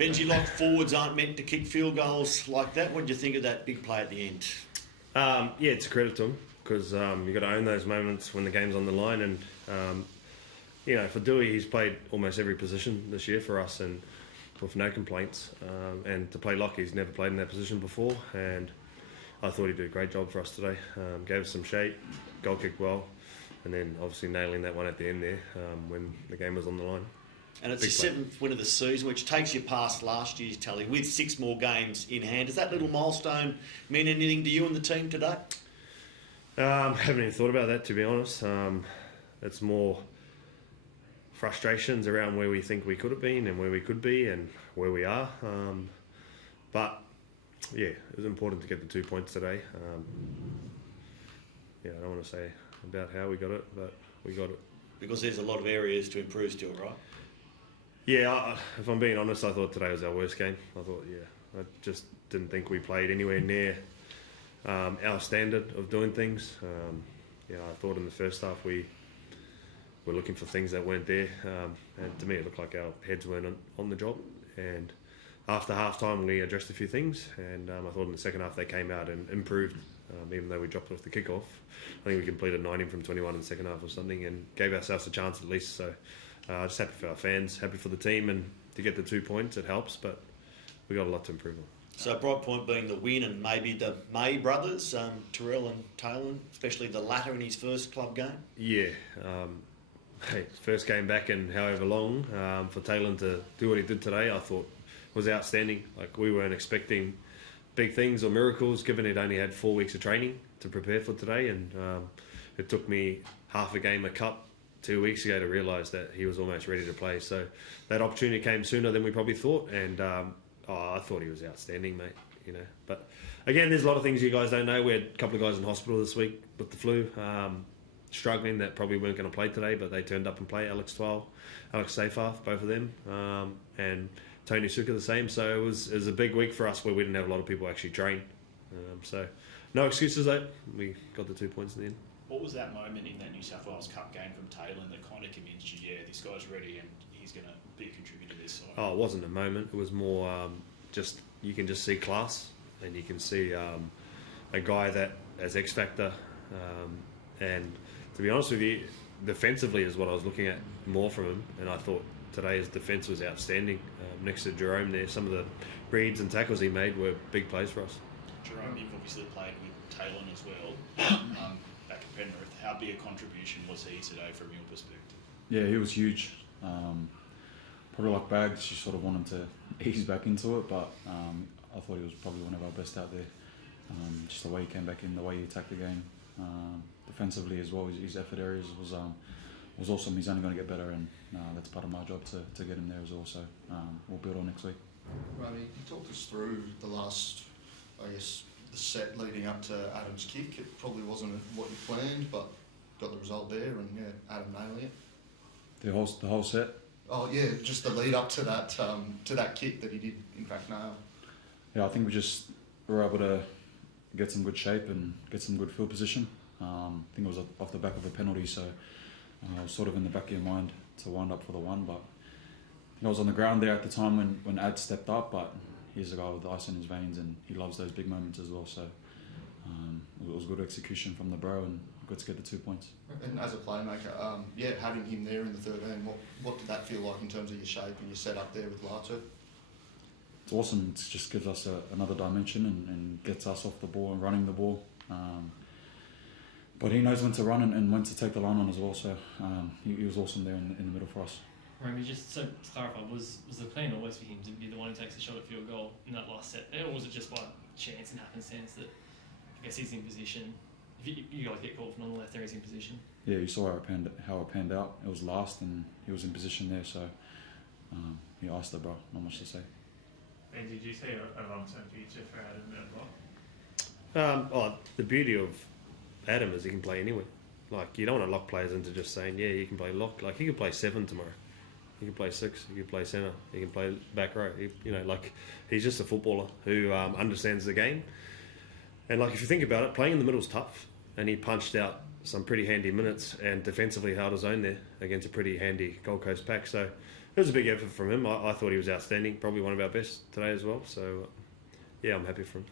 Benji, like forwards aren't meant to kick field goals like that. What do you think of that big play at the end? Yeah, it's a credit to him because you've got to own those moments when the game's on the line. And, for Doueihi, he's played almost every position this year for us and with no complaints. And to play lock, he's never played in that position before. And I thought he did a great job for us today. Gave us some shape, goal kicked well, and then obviously nailing that one at the end there when the game was on the line. And it's your 7th win of the season, which takes you past last year's tally with 6 more games in hand. Does that little milestone mean anything to you and the team today? Haven't even thought about that, to be honest. It's more frustrations around where we think we could have been and where we could be and where we are. But yeah, it was important to get the 2 points today. I don't want to say about how we got it, but we got it. Because there's a lot of areas to improve still, right? Yeah, if I'm being honest, I thought today was our worst game. I just didn't think we played anywhere near our standard of doing things. I thought in the first half we were looking for things that weren't there, and to me it looked like our heads weren't on the job. And after half-time we addressed a few things, and I thought in the second half they came out and improved, even though we dropped off the kick-off. I think we completed 19 from 21 in the second half or something and gave ourselves a chance at least. So just happy for our fans, happy for the team, and to get the 2 points, it helps, but we got a lot to improve on. So bright point being the win and maybe the May brothers, Terrell and Taylor, especially the latter in his first club game. Yeah, first game back in however long, for Taylor to do what he did today, I thought was outstanding. Like, we weren't expecting big things or miracles, given he'd only had 4 weeks of training to prepare for today, and it took me half a game of cup 2 weeks ago to realise that he was almost ready to play. So that opportunity came sooner than we probably thought, and I thought he was outstanding, mate. But again, there's a lot of things you guys don't know. We had a couple of guys in hospital this week with the flu, struggling, that probably weren't going to play today, but they turned up and played. Alex Seyfarth, both of them, and Tony Suka the same. So it was a big week for us where we didn't have a lot of people actually train. So no excuses though. We got the 2 points in the end. What was that moment in that New South Wales Cup game from Taylor that kind of convinced you, this guy's ready and he's going to be a contributor to this side? Oh, it wasn't a moment. It was more just, you can just see class, and you can see a guy that has X factor. And to be honest with you, defensively is what I was looking at more from him, and I thought today's defence was outstanding. Next to Jarome there, some of the reads and tackles he made were big plays for us. Jarome, you've obviously played with Taylor as well. Back at Penrith, how big a contribution was he today from your perspective? Yeah, he was huge. Probably like Bags, you sort of want him to ease back into it, but I thought he was probably one of our best out there. Just the way he came back in, the way he attacked the game, defensively as well. His effort areas was awesome. He's only going to get better, and that's part of my job to get him there as well. So we'll build on next week. Right, you talked us through the last, the set leading up to Adam's kick. It probably wasn't what you planned, but got the result there, and Adam nailing it. The whole set. Oh yeah, just the lead up to that kick that he did in fact nail. Yeah, I think we were able to get some good shape and get some good field position. I think it was off the back of a penalty, so it was sort of in the back of your mind to wind up for the one. But I was on the ground there at the time when Ad stepped up, but he's a guy with ice in his veins and he loves those big moments as well. So it was good execution from the bro and good to get the 2 points. And as a playmaker, having him there in the 13, what did that feel like in terms of your shape and your setup there with Lato? It's awesome. It just gives us another dimension and gets us off the ball and running the ball. But he knows when to run and when to take the line on as well. So he was awesome there in the middle for us. Romy, just so to clarify, was the plan always for him to be the one who takes the shot at field goal in that last set there, or was it just by chance and happenstance that I guess he's in position? If you guys get called from on the left there, he's in position. Yeah, you saw how it panned out. It was last and he was in position there, so he iced it, bro. Not much to say. And did you see a long-term future for Adam at lock? The beauty of Adam is he can play anywhere. Like, you don't want to lock players into just saying, yeah, you can play lock. Like, he could play 7 tomorrow. He can play 6. He can play centre. He can play back row. He's just a footballer who understands the game. And like, if you think about it, playing in the middle is tough. And he punched out some pretty handy minutes and defensively held his own there against a pretty handy Gold Coast pack. So it was a big effort from him. I thought he was outstanding, probably one of our best today as well. So, yeah, I'm happy for him.